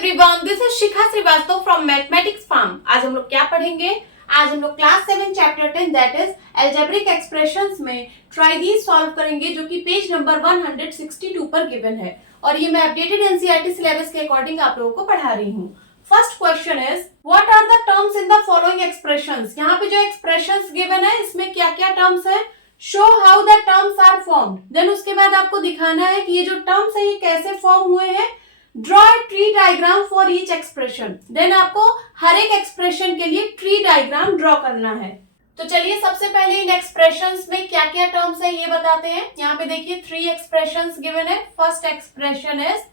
Everyone, this is Shikha Srivastava from mathematics farm. आज हम लोग क्या पढ़ेंगे? आज हम लोग class 7 chapter 10 that is algebraic expressions में ट्राई दीज सॉल्व करेंगे, जो कि पेज नंबर 162 पर गिवन है और ये मैं अपडेटेड एनसीईआरटी सिलेबस के अकॉर्डिंग आप लोगों को पढ़ा रही हूँ। First question is what are the terms in the following expressions. यहाँ पे जो एक्सप्रेशंस गिवन है इसमें क्या क्या टर्म्स है, show how the terms are formed. Then उसके बाद आपको दिखाना है कि ये जो टर्म्स है ये कैसे फॉर्म हुए हैं। Draw tree diagram for each expression. Then आपको हर एक एक्सप्रेशन के लिए ट्री डायग्राम ड्रॉ करना है। तो चलिए सबसे पहले इन एक्सप्रेशंस में क्या क्या टर्म्स है ये बताते हैं। यहाँ पे देखिए 3 एक्सप्रेशंस गिवन है। First expression is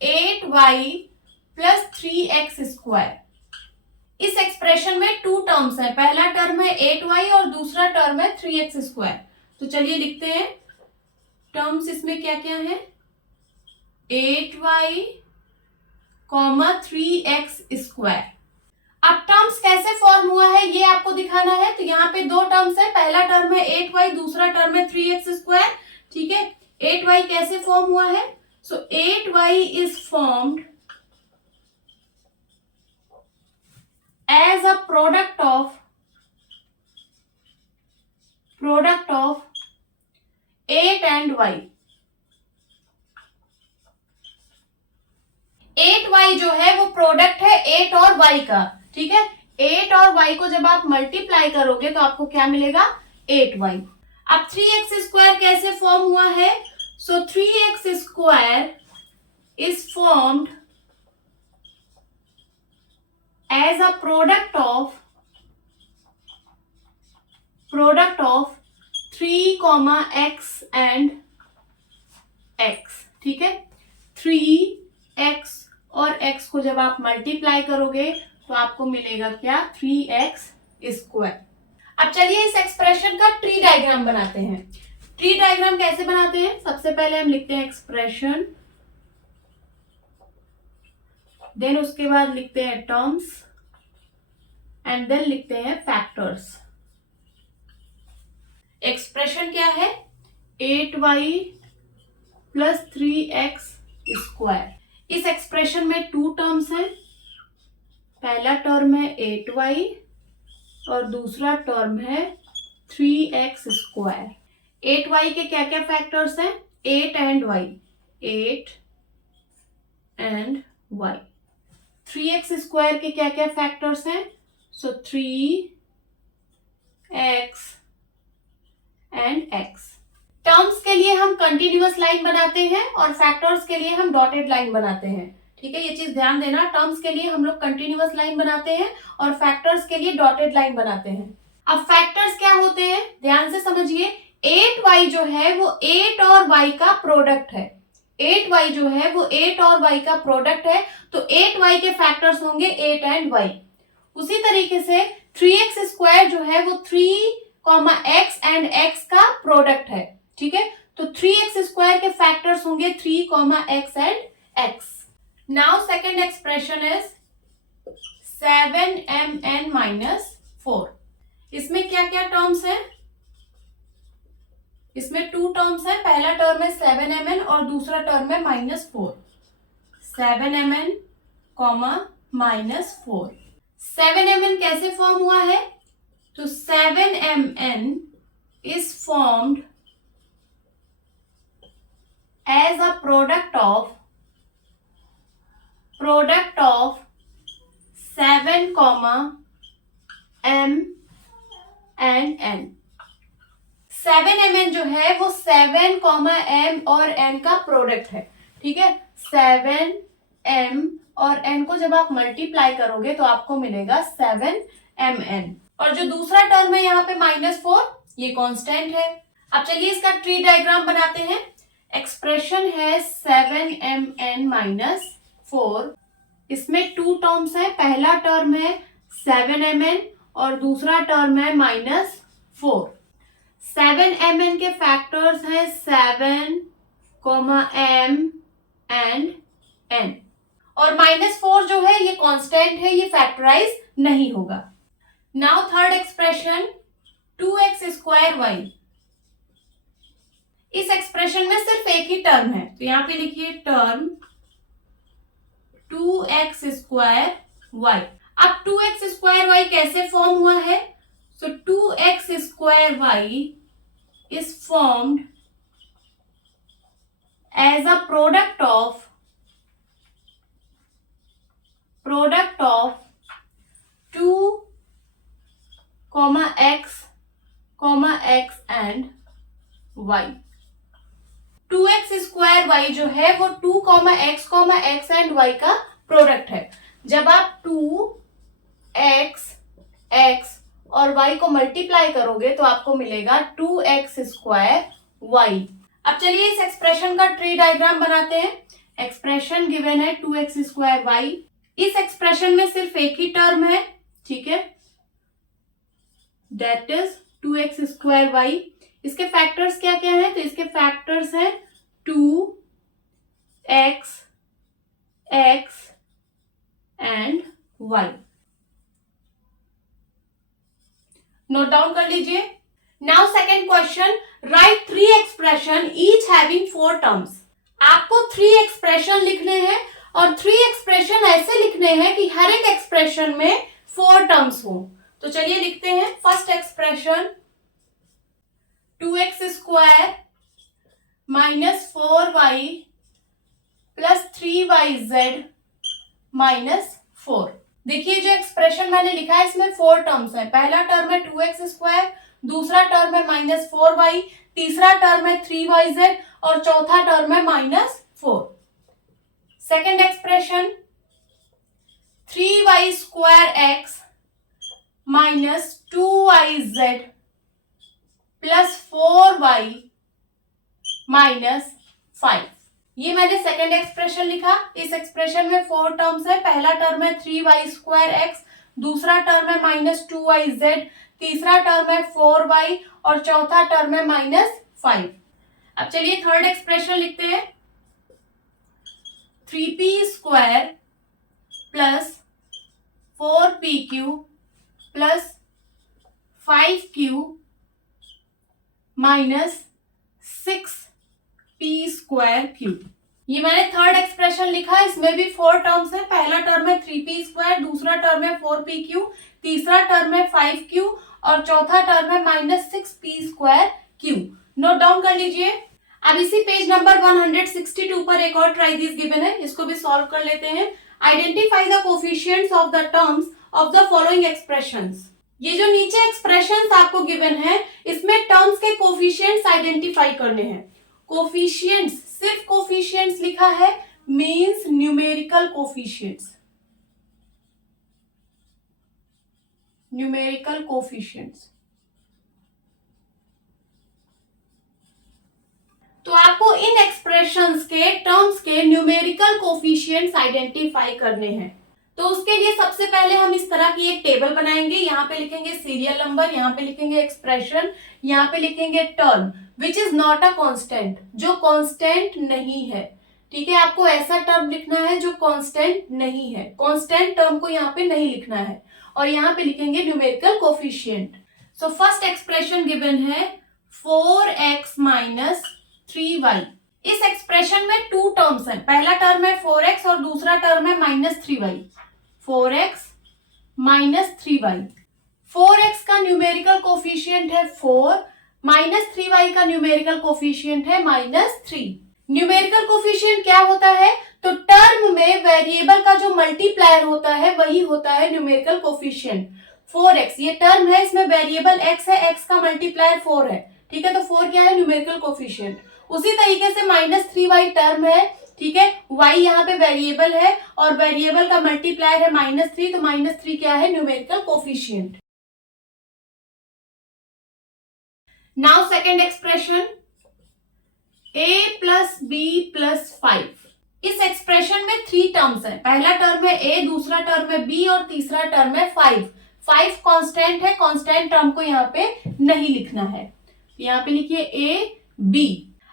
8y plus 3x square. इस एक्सप्रेशन में 2 टर्म्स है, पहला टर्म है 8y और दूसरा टर्म है 3x स्क्वायर। तो चलिए लिखते हैं टर्म्स इसमें क्या क्या है। 8y, 3x square. अब टर्म्स कैसे फॉर्म हुआ है ये आपको दिखाना है। तो यहाँ पे 2 टर्म्स है, पहला टर्म है 8y, दूसरा टर्म है 3x स्क्वायर। ठीक है, 8y कैसे फॉर्म हुआ है? सो 8y is formed as a product of 8 and y। 8y जो है वो प्रोडक्ट है 8 और y का। ठीक है, 8 और y को जब आप मल्टीप्लाई करोगे तो आपको क्या मिलेगा? 8y। अब 3x स्क्वायर कैसे फॉर्म हुआ है? सो 3x square is formed as a product of 3, x and x। ठीक है, 3x और x को जब आप मल्टीप्लाई करोगे तो आपको मिलेगा क्या? 3x square. अब चलिए इस एक्सप्रेशन का ट्री डायग्राम बनाते हैं। ट्री डायग्राम कैसे बनाते हैं? सबसे पहले हम लिखते हैं एक्सप्रेशन, देन उसके बाद लिखते हैं टर्म्स एंड देन लिखते हैं फैक्टर्स। एक्सप्रेशन क्या है? 8y plus 3x square. इस एक्सप्रेशन में 2 टर्म्स हैं, पहला टर्म है 8y और दूसरा टर्म है 3x स्क्वायर। 8y के क्या क्या फैक्टर्स हैं? 8 and y, 8 and y। 3x square के क्या क्या फैक्टर्स हैं? सो 3x एंड x। टर्म्स के लिए हम कंटिन्यूअस लाइन बनाते हैं और फैक्टर्स के लिए हम डॉटेड लाइन बनाते हैं। ठीक है, ये चीज ध्यान देना, टर्म्स के लिए हम लोग कंटिन्यूअस लाइन बनाते हैं और फैक्टर्स के लिए डॉटेड लाइन बनाते हैं। अब फैक्टर्स क्या होते हैं ध्यान से समझिए। 8y जो है वो 8 और y का प्रोडक्ट है। 8y जो है वो 8 और y का प्रोडक्ट है, तो 8y के फैक्टर्स होंगे 8 एंड y। उसी तरीके से 3x स्क्वायर जो है वो 3, x एंड x का प्रोडक्ट है। ठीक है, तो 3x स्क्वायर के फैक्टर्स होंगे 3, x and x। Now second expression is 7mn minus 4। इसमें क्या क्या टर्म्स है? इसमें 2 टर्म्स है, पहला टर्म है 7mn और दूसरा टर्म है -4। 7mn, -4। 7mn कैसे फॉर्म हुआ है? तो 7mn is formed as a product of 7, m and n। 7mn जो है वो 7, m और n का प्रोडक्ट है। ठीक है, 7, m और n को जब आप मल्टीप्लाई करोगे तो आपको मिलेगा 7mn। और जो दूसरा टर्म है यहाँ पे -4, ये कांस्टेंट है। अब चलिए इसका ट्री डायग्राम बनाते हैं। एक्सप्रेशन है 7mn माइनस 4। इसमें 2 टर्म्स है, पहला टर्म है 7mn और दूसरा टर्म है -4। 7mn के फैक्टर्स हैं 7, m एंड n। और -4 जो है ये कांस्टेंट है, ये फैक्टराइज नहीं होगा। Now third expression 2x square y। इस एक्सप्रेशन में सिर्फ एक ही टर्म है, तो यहाँ पे लिखिए term 2x 2x square Y. अब 2x स्क्वायर वाई कैसे फॉर्म हुआ है? So 2x square Y is formed as a product of 2, x एंड y। 2x स्क्वायर वाई जो है वो 2, x एंड y का प्रोडक्ट है। जब आप 2x और y को मल्टीप्लाई करोगे तो आपको मिलेगा 2x स्क्वायर वाई। अब चलिए इस एक्सप्रेशन का ट्री डायग्राम बनाते हैं। एक्सप्रेशन गिवन है 2x स्क्वायर वाई। इस एक्सप्रेशन में सिर्फ एक ही टर्म है, ठीक है, that is 2x square Y. इसके फैक्टर्स क्या क्या हैं? तो इसके फैक्टर्स हैं 2x and y। Note down कर लीजिए। Now second question, right 3 expression each having 4 terms. आपको 3 एक्सप्रेशन लिखने हैं और 3 एक्सप्रेशन ऐसे लिखने हैं कि हर एक एक्सप्रेशन में 4 टर्म्स हो। तो चलिए लिखते हैं। First expression 2x square minus 4y plus 3yz minus 4। देखिए जो एक्सप्रेशन मैंने लिखा है इसमें 4 टर्म्स है। पहला टर्म है 2x स्क्वायर, दूसरा टर्म है माइनस 4y, तीसरा टर्म है 3yz और चौथा टर्म है minus 4। Second expression 3y square x minus 2yz plus 4y minus 5। ये मैंने सेकेंड एक्सप्रेशन लिखा। इस एक्सप्रेशन में 4 टर्म्स है। पहला टर्म है 3y स्क्वायर x, दूसरा टर्म है माइनस 2yz, तीसरा टर्म है 4y और चौथा टर्म है माइनस 5। अब चलिए थर्ड एक्सप्रेशन लिखते हैं। 3p square plus 4pq plus 5q minus 6p square Q. ये मैंने थर्ड एक्सप्रेशन लिखा। इसमें भी 4 टर्म्स है। पहला टर्म है 3p स्क्वायर, दूसरा टर्म है 4pq, तीसरा टर्म है 5q और चौथा टर्म है minus 6p square Q. Note down कर लीजिए। अब इसी पेज नंबर 162 पर एक और ट्राई दिस गिवन है, इसको भी सॉल्व कर लेते हैं। Identify the coefficients of the terms of the following expressions. ये जो नीचे एक्सप्रेशंस आपको गिवन है इसमें टर्म्स के कोफिशिएंट्स आइडेंटिफाई करने हैं। कोफिशिएंट्स, सिर्फ कोफिशिएंट्स लिखा है, means numerical coefficients. Numerical coefficients. तो आपको इन एक्सप्रेशंस के टर्म्स के न्यूमेरिकल कोफिशिएंट्स आइडेंटिफाई करने हैं। तो उसके लिए सबसे पहले हम इस तरह की एक टेबल बनाएंगे। यहाँ पे लिखेंगे सीरियल नंबर, यहाँ पे लिखेंगे एक्सप्रेशन, यहाँ पे लिखेंगे term which is not a constant, जो कांस्टेंट नहीं है। ठीक है, आपको ऐसा टर्म लिखना है जो कांस्टेंट नहीं है। कांस्टेंट टर्म को यहाँ पे नहीं लिखना है। और यहाँ पे लिखेंगे numerical coefficient. So first expression given है 4x माइनस 3y। इस एक्सप्रेशन में 2 टर्म्स हैं। पहला टर्म है 4x और दूसरा टर्म है minus 3y। 4x minus 3y। 4x का न्यूमेरिकल कोफिशिएंट है 4, माइनस 3y का न्यूमेरिकल कोफिशिएंट है माइनस 3। न्यूमेरिकल कोफिशिएंट क्या होता है? तो टर्म में वेरिएबल का जो मल्टीप्लायर होता है वही होता है न्यूमेरिकल कोफिशिएंट। 4x ये टर्म है, इसमें वेरिएबल x है, x का मल्टीप्लायर 4 है। ठीक है, तो 4 क्या है? Numerical coefficient. उसी तरीके से माइनस 3y टर्म है, ठीक है, y यहाँ पे वेरिएबल है और वेरिएबल का मल्टीप्लायर है माइनस 3, तो माइनस 3 क्या है? Numerical coefficient. Now second expression a plus b plus 5। इस एक्सप्रेशन में 3 टर्म्स है। पहला टर्म है a, दूसरा टर्म है b और तीसरा टर्म है 5। 5 कांस्टेंट है, कांस्टेंट टर्म को यहाँ पे नहीं लिखना है। यहाँ पे लिखिए a b।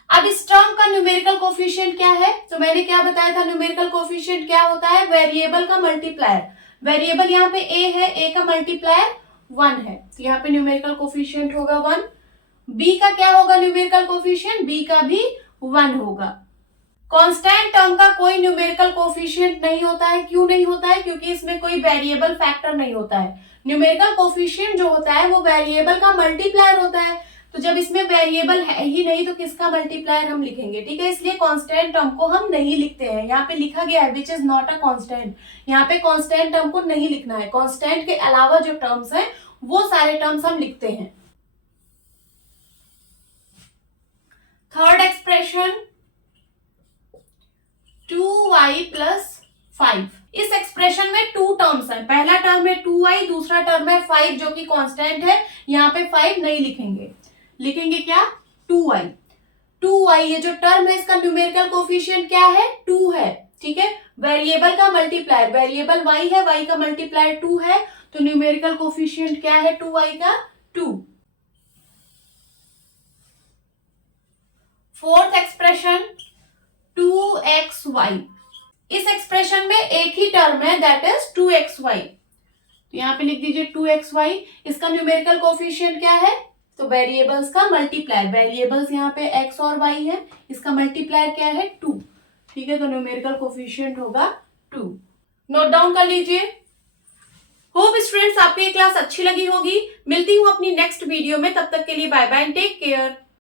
अब इस टर्म का न्यूमेरिकल कोफिशिएंट क्या है? तो मैंने क्या बताया था, न्यूमेरिकल कोफिशिएंट क्या होता है? वेरिएबल का मल्टीप्लायर। वेरिएबल यहाँ पे a है, a का मल्टीप्लायर 1 है, तो यहाँ पे न्यूमेरिकल कोफिशिएंट होगा 1। b का क्या होगा न्यूमेरिकल कोफिशिएंट? b का भी 1 होगा। कांस्टेंट टर्म का कोई न्यूमेरिकल कोफिशिएंट नहीं होता है। क्यों नहीं होता है? क्योंकि इसमें कोई वेरिएबल फैक्टर नहीं होता है। न्यूमेरिकल कोफिशिएंट जो होता है वो वेरिएबल का मल्टीप्लायर होता है। तो जब इसमें वेरिएबल है ही नहीं तो किसका मल्टीप्लायर हम लिखेंगे? ठीक है, इसलिए कांस्टेंट टर्म को हम नहीं लिखते हैं। यहाँ पे लिखा गया है which is not a constant. यहाँ पे कांस्टेंट टर्म को नहीं लिखना है। कांस्टेंट के अलावा जो टर्म्स हैं वो सारे टर्म्स हम लिखते हैं। Third expression 2y plus 5। इस एक्सप्रेशन में टू टर्म्स हैं। पहला टर्म है 2y, दूसरा टर्म है 5 जो कि कांस्टेंट है। यहाँ पे 5 नहीं लिखेंगे, लिखेंगे क्या? 2y। 2y ये जो टर्म है इसका न्यूमेरिकल कोफिशिएंट क्या है? 2 है। ठीक है, वेरिएबल का मल्टीप्लायर, वेरिएबल y है, y का मल्टीप्लायर 2 है, तो न्यूमेरिकल कोफिशिएंट क्या है 2y का? 2। Fourth expression 2xy। इस एक्सप्रेशन में एक ही टर्म है दैट इज 2xy। तो यहाँ पे लिख दीजिए 2xy। इसका न्यूमेरिकल कोफिशिएंट क्या है? तो वेरिएबल्स का मल्टीप्लायर, वेरिएबल्स यहाँ पे x और y है, इसका मल्टीप्लायर क्या है? 2। ठीक है, तो न्यूमेरिकल कोफिशिएंट होगा 2। नोट डाउन कर लीजिए। होप स्टूडेंट्स आपको ये क्लास अच्छी लगी होगी। मिलती हूँ अपनी नेक्स्ट वीडियो में, तब तक के लिए bye bye and take care.